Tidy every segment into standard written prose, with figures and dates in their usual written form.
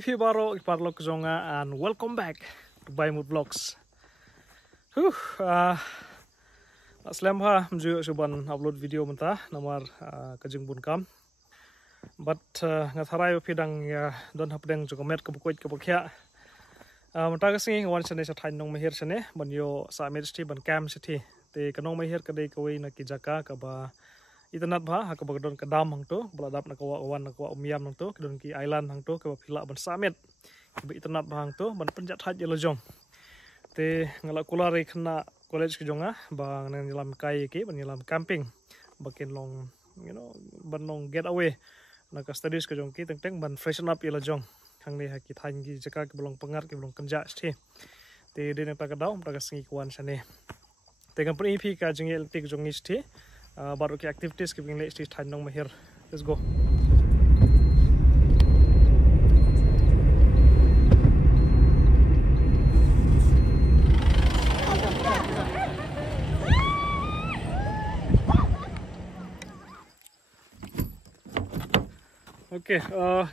Pipi Baro Iparlo Kjonga and welcome back to Baimut Vlogs. Aslam ha mju suban upload video mentah nomor kajing bunkam. But ngatharai pidang ya don hapdeng juga met kebukuit kebukya. Mentagasing wan sene sa thain nong mahir sene banyo sa medsti ban cam city. Te kanong mahir kadai kawai na kijaka kaba itanat ba hakabagdon kadam hangto beladap na kawa wan na kawa umiam hangto kedon ki island hangto kaba pila ban summit kaba itanat ba hangto ban penjat haj jelojong te ngala kulare khna college ke jonga ba nang nilam kai ke ban nilam camping bakin long ban long get away na ka studies ke jong ki teng ban freshen up jelojong khang ne ha ki thain ki jaka ke belong pengar ke belong kenja ste te de na ta ka daw ta ka singi kwan sane te kan pun ip ka jing el tik jong ste baru ke activities ke bingle stage thain nong mahir. Let's go. Okay,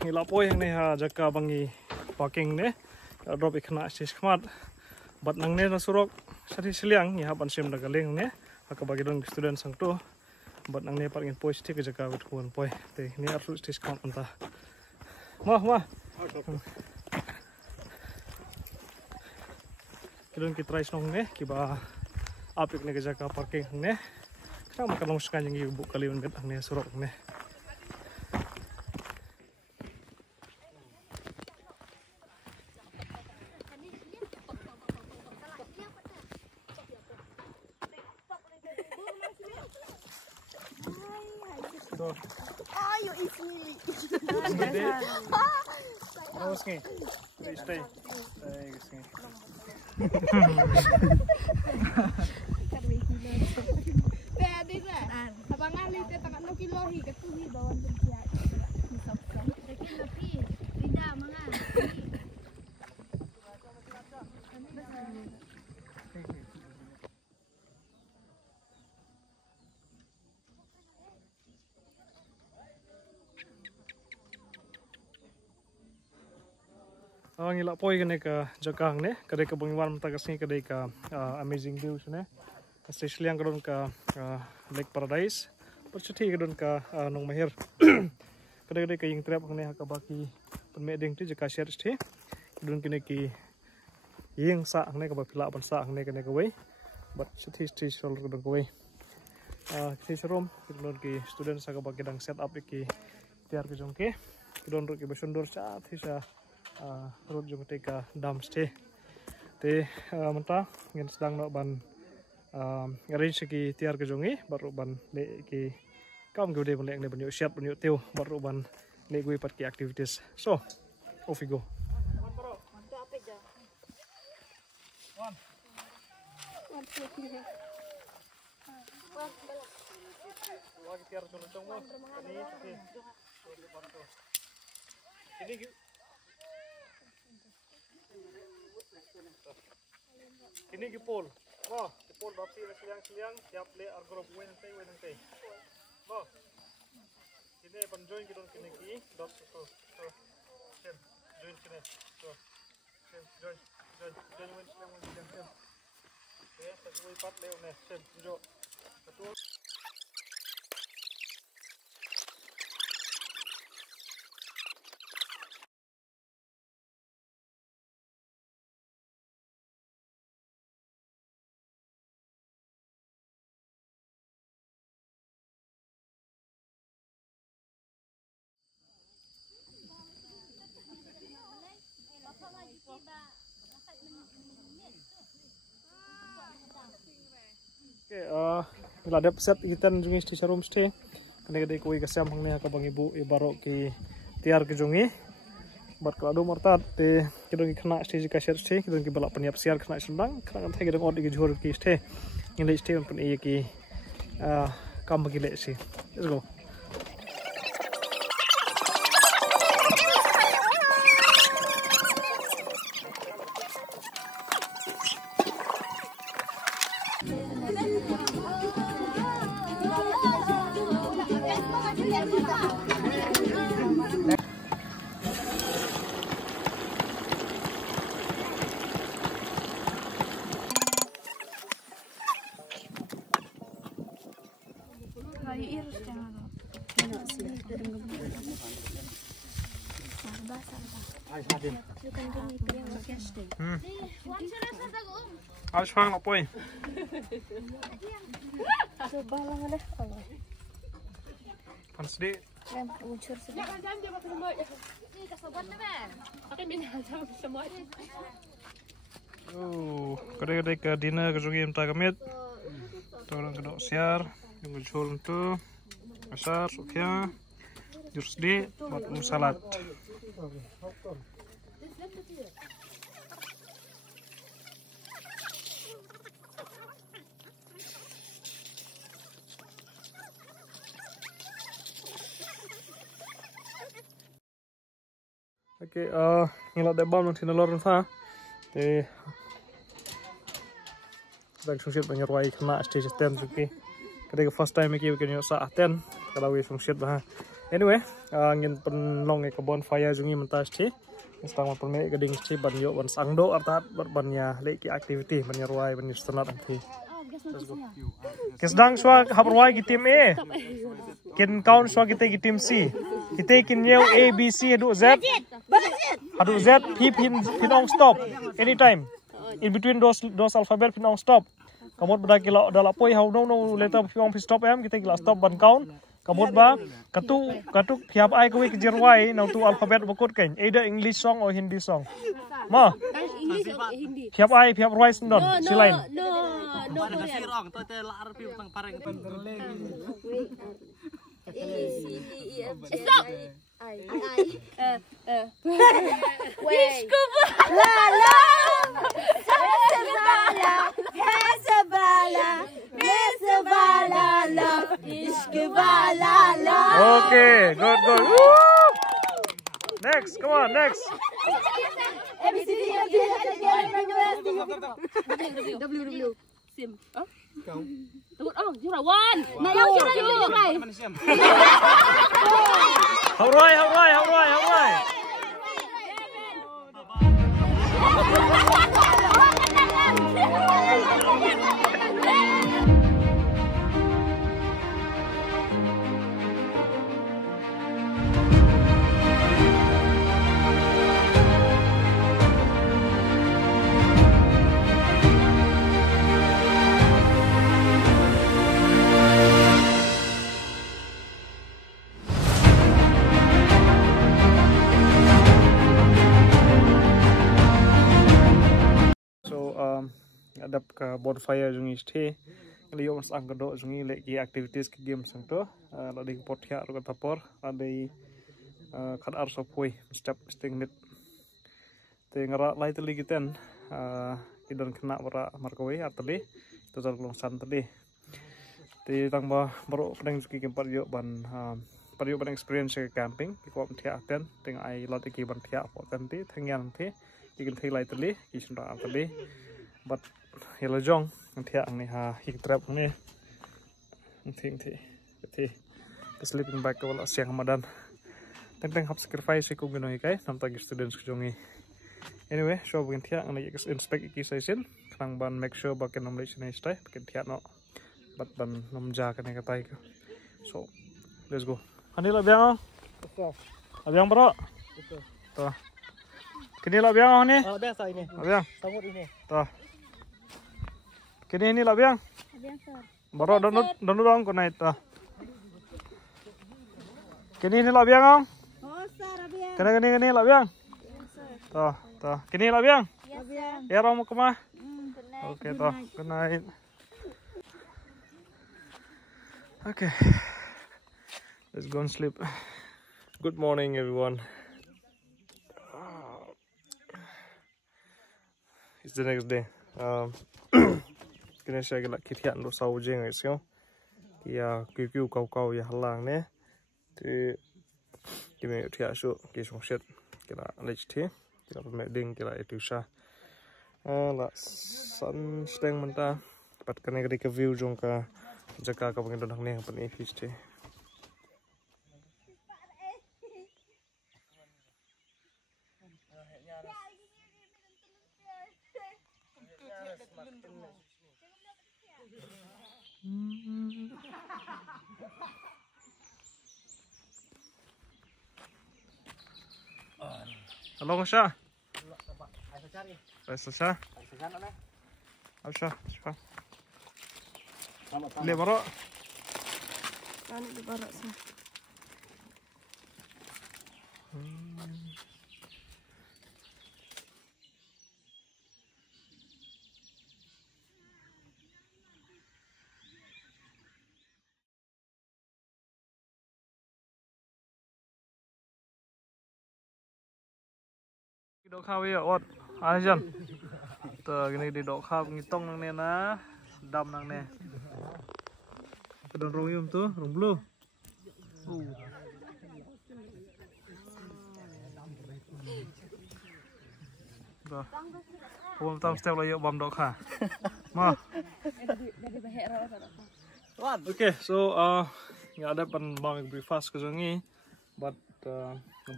ngilapoi yang ni jaka bangi parking ne drop ikna stage khamat bat nang ne na surok sari siliang ya ban sim da galing ne hakabagi dong student sang tu but nang ne parking point stick jaka wit kuan poi te ni absolute stage count anta mah kidon ki try song ne ki ba apik ne jaka parking ne kram kalong skan yang ibu kali un bet ne surok ne Ayo isi. Terus nih, stay. Pwede na. Habang alit at ang kilohi katuhi bawan kerja. Misok-sok. Lekin napi, tidak mga. Ngila poi kene ka jakang ne kadai ka bangwan matagas ni kadai ka amazing views ne especially ang kadon ka Lake Paradise percuti kadon ka nong mahir kadai ka yung trap ne ka baki penmeding ti jaka share ti kadon kene ki yung sa ne ka ba pila ban sa ne kene ka way but chuti sol kadon ka way ti serom kadon ki student sa ka baki dang set up ki tiar ke jongke kadon ro ki basundor sa ti sa road jong teka dam stay te menta ngin sedang no ban arrange ki tiar ke jongi baru ban le ki kam gede ban le ne ban yo siap ban yo teu baru ban le gui pat ki activities so off we go ini gipol, gipol bapsi siang siap le argrop Wednesday. Ini penjoin kita kini ki, dot so, join kini, so, join Wednesday. Okay, satu ipat le ne, jo, satu. Okay, ila dep set itan jungi sti room stay. Kene gede koi kasam hangne ka bang ibu ibaro ki tiar ke jungi. Bat ka adu martat te kidong khna sti ka share stay kidong ki bala paniap siar khna sendang khna thai kidong od ki jhor ki stay. Ngile stay pun e ki kam bagi le si. Let's go. diiris jangan. Harus fang apa ini? Coba lang ada kalau. Panas di. Lem uncur sih. Jangan dia pakai semua. Ini kasaban teman. Pakai minyak sama semua. Kadang-kadang ke dinner ke jogi entah kemit. Orang kedok siar, yang muncul tu, asar, sukya, jus di, buat salad. Oke, ngilak debam nanti nelor nasa. Bag sungsit banyak ruai kena stage 10 juga. Ketika first time iki bikin sa 10 kalau we sungsit bah. Anyway, ngin penlong ke bonfire jungi mentas ci. Setang perme geding ci ban yo ban sangdo artat bannya leki activity banyak ruai banyak standar nanti. Kesdang swa haberwai ki tim A. Kin count swa kita ki tim C. Kita kin yeu A B C hadu Z. Hadu Z pinong stop anytime. In between those alphabet pinong stop. Kamot beda kilo dalam poi how no later pinong stop em kita kila stop ban count. Kamot ba katuk piap ai kau kejar Y nang tu alphabet bakut kan. Either English song or Hindi song. Ma. English or Hindi. Piap ai piap Y sendon. Silain. No Korean. Stop. Okay, good. Woo! Next, come on, next. W. Sim. Oh, one. Now you right. How right. Adap ke bonfire jungi stay liyo mas angkado jungi leki activities ke game sangto ladi pot ya ro tapor adi kad arso poi step stingnet te ngara lai teli giten idon kena wara markoi atli total long san tadi te tangba bro pedang juki ke paryo ban experience ke camping ko thia ten teng ai lot ki ban thia po tanti thengyan the ikin thei lai teli kisra atli but yellow jong nanti ang nih hik trap nih nanti sleeping bag kalau siang Ramadan tentang hap sacrifice ko gino hikai nampak students jongi anyway so begin tiak ang nih inspect iki session kanang ban make sure bakin knowledge nih stay begin tiak no bat ban nomja kan katai ko so let's go ani la biang abiang bro to kini la biang ni biasa ini abiang samut ini to kini ini lah biang. Baru donut ko naik ta. Kini ini lah biang ang. Oh, sar biang. Kini lah biang. Ta. Kini lah biang. Ya rom kemah. Oke toh. Good night. Okay. Let's go and sleep. Good morning everyone. It's the next day. Kini saya gelak kitian lo sau jeng isyo kia kiu kau ya halang ne ti kimi tia su ki song set kila lech thi kila me ding kila itu sha la sun steng menta pat kane ke view jong ka jaka ka bangin dong ne pani fish thi Halo Masya. Aisyah. Aisyah. Lihat baru. Ano di barat sa? Đậu khao bây giờ ột ai chân tờ cái này để đậu khao cái tông năng nè na đầm năng nè cái đồng rong yum tu rong blue rồi hôm tam step lagi bom đậu khao ma okay so nggak ada penbang breakfast ke zongi but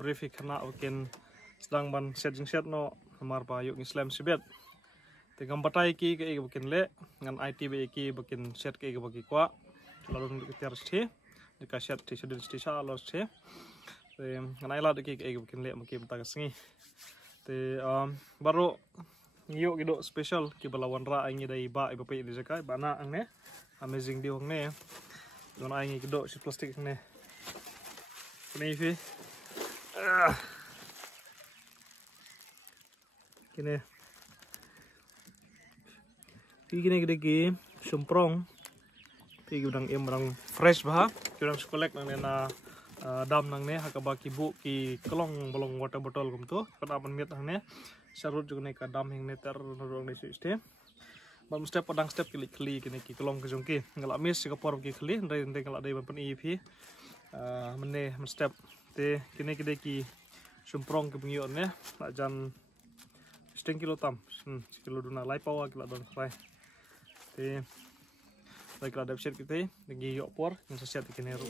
brief kena bikin sedang ban set no nomor pa yuk Islam sibet tingam patai ki ke bikin le ngan IT be ki bikin set ke bagi kwa lalu ndik tiar sti dika set ti sedin sti sa lo sti ngan ai la de ki bikin le maki bata sengi te baru yuk gido special ki balawan ra ai dai ba iba pe di zakai bana ang ne amazing di hong ne don ai ngi gido si plastik ne ni fi Kini gede semprong pi gudang emrang fresh bah gudang sekolek nang na dam nang ne hakabaki bu ki kelong bolong water botol kum tu panapan miet nang ne sarut juga ne ka dam hing ne ter norong ne sistem bam step padang step kili kini ki kelong ke jongki ngala mis ka por ki kili ndai ngala dai pan ep mene step te kini gede ki semprong ke bungion ne nak jan 10 kilo tam, kilo duna lai pawa kila don rai. Te, lai kila dapet kita, lagi yuk por, yang sesiat ikan heru.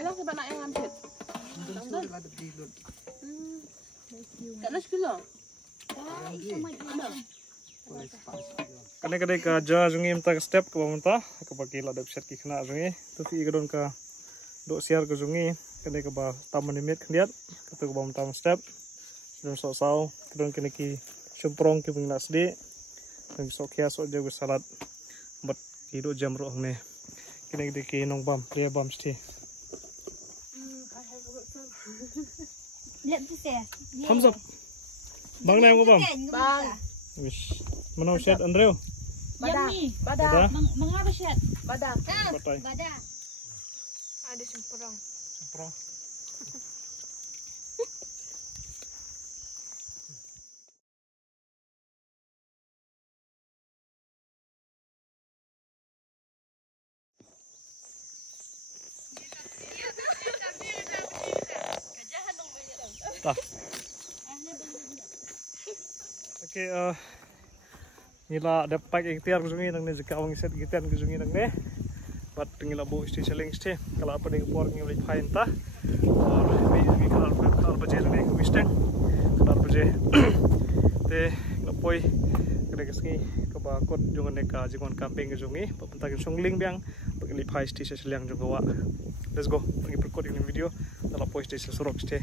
Alam sa bana yang ambil. Kat nas kilo. Kane ka ja jungi mta step ke bawah ke bagi la dapet ki kena jungi tu fi gadon ka do siar ke jungi kane ka ba taman nimit kendiat ke bawah tam step dan sau gadon kene ki semprong ki bingna sdi dan sok ya sok jago salat bat ki do jam roh ne kene ki nong bam dia bam sti Lihat tu saya. thumbs up bang nai mo bam Bang. wish mano shed andreu Bada. Mengapa syat? Bada. batai Badak. Ada semprong. semprong Tah. Oke, nila dapat ikhtiar kusungi nang ne jika awang set gitian kusungi nang ne. Bat ngila bu isti seling isti. Kalau apa ding por ngila pain ta. Or bi kalau baje ne ku isteng. Kalau baje. Te ngapoi kena kesengi kebakot jungan neka jingon camping kusungi. Papentang sungling biang ngila pai isti seliang juga wa. Let's go. Pergi perkot ini video. Kalau poi isti sesurok isti.